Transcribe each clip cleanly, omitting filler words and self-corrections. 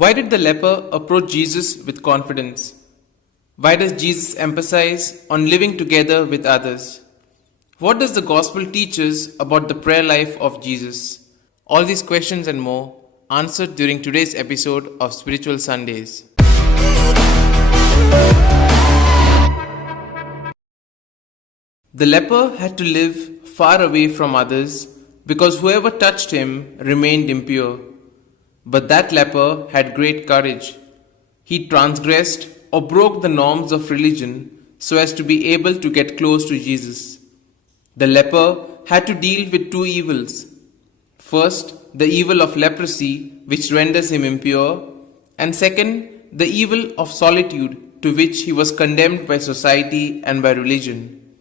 Why did the leper approach Jesus with confidence? Why does Jesus emphasize on living together with others? What does the gospel teach us about the prayer life of Jesus? All these questions and more answered during today's episode of Spiritual Sundays. The leper had to live far away from others because whoever touched him remained impure. But that leper had great courage. He transgressed or broke the norms of religion so as to be able to get close to Jesus. The leper had to deal with two evils. First, the evil of leprosy, which renders him impure, and second, the evil of solitude, to which he was condemned by society and by religion.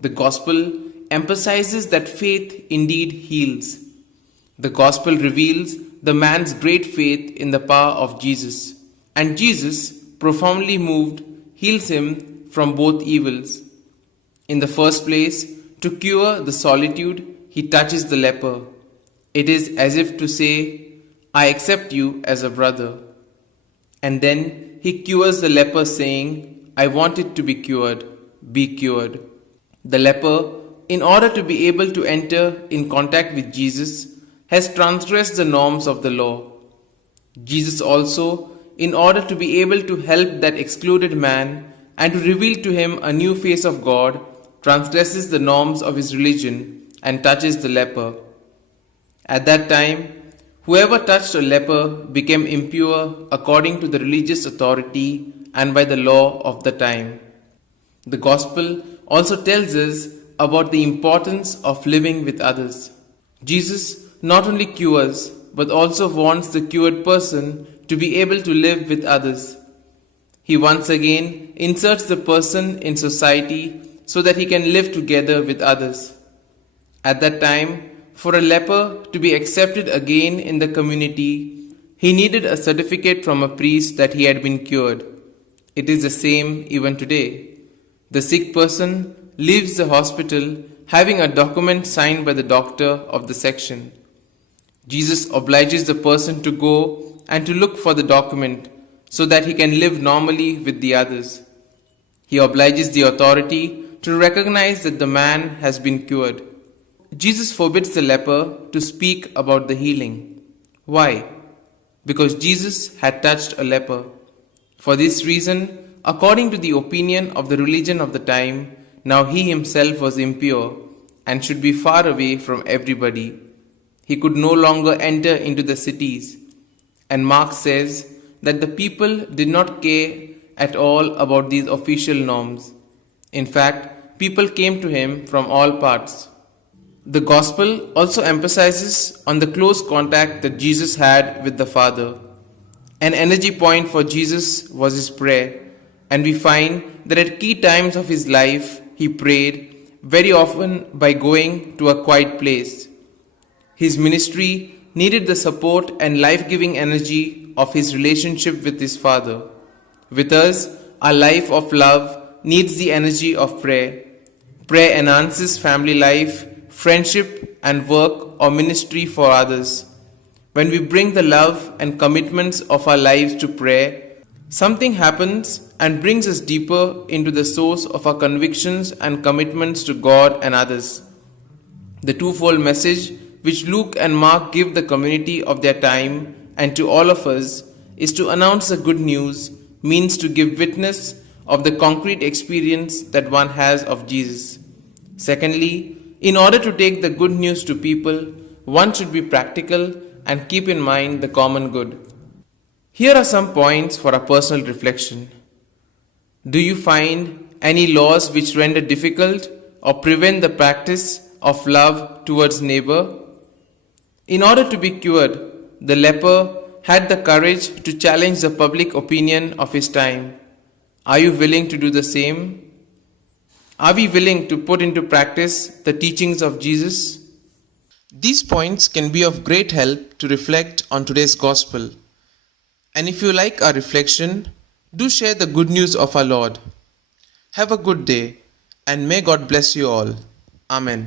The gospel emphasizes that faith indeed heals. The gospel reveals the man's great faith in the power of Jesus, and Jesus, profoundly moved, heals him from both evils. In the first place, to cure the solitude, he touches the leper. It is as if to say, I accept you as a brother. And then he cures the leper, saying, I want it to be cured, be cured. The leper, in order to be able to enter in contact with Jesus, has transgressed the norms of the law. Jesus also, in order to be able to help that excluded man and to reveal to him a new face of God, transgresses the norms of his religion and touches the leper. At that time, whoever touched a leper became impure according to the religious authority and by the law of the time. The gospel also tells us about the importance of living with others. Jesus not only cures, but also wants the cured person to be able to live with others. He once again inserts the person in society so that he can live together with others. At that time, for a leper to be accepted again in the community, he needed a certificate from a priest that he had been cured. It is the same even today. The sick person leaves the hospital having a document signed by the doctor of the section. Jesus obliges the person to go and to look for the document so that he can live normally with the others. He obliges the authority to recognize that the man has been cured. Jesus forbids the leper to speak about the healing. Why? Because Jesus had touched a leper. For this reason, according to the opinion of the religion of the time, now he himself was impure and should be far away from everybody. He could no longer enter into the cities. And Mark says that the people did not care at all about these official norms. In fact, people came to him from all parts. The gospel also emphasizes on the close contact that Jesus had with the Father. An energy point for Jesus was his prayer, and we find that at key times of his life he prayed, very often by going to a quiet place. His ministry needed the support and life-giving energy of his relationship with his Father. With us, our life of love needs the energy of prayer. Prayer enhances family life, friendship, and work or ministry for others. When we bring the love and commitments of our lives to prayer, something happens and brings us deeper into the source of our convictions and commitments to God and others. The twofold message which Luke and Mark give the community of their time and to all of us is to announce the good news, means to give witness of the concrete experience that one has of Jesus. Secondly, in order to take the good news to people, one should be practical and keep in mind the common good. Here are some points for a personal reflection. Do you find any laws which render difficult or prevent the practice of love towards neighbor? In order to be cured, the leper had the courage to challenge the public opinion of his time. Are you willing to do the same? Are we willing to put into practice the teachings of Jesus? These points can be of great help to reflect on today's gospel. And if you like our reflection, do share the good news of our Lord. Have a good day, and may God bless you all. Amen.